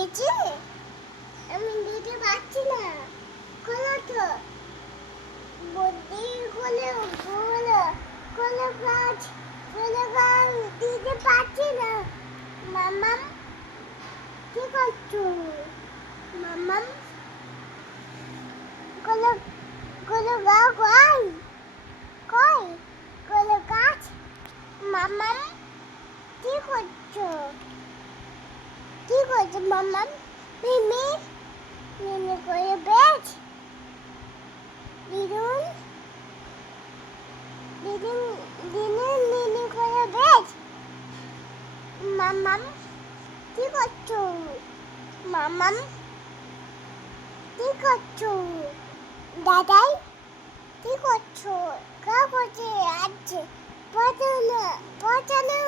দিচ্ছি আমি দিতে পারছি না খোলো তো বুদ্ধি খোলো খোলো গাছ দিতে পারছি না মামাম কি করছো মামাম খোলো খোলো গা কই কই খোলো গাছ মামাম কি করছো মামাম মিমি মিমি করে বেচ দিদুন দিদুন দিদুন মিমি করে বেচ মামাম কি করছো মামাম কি করছো দাদাই কি করছো কাগজে আছে পড়ানো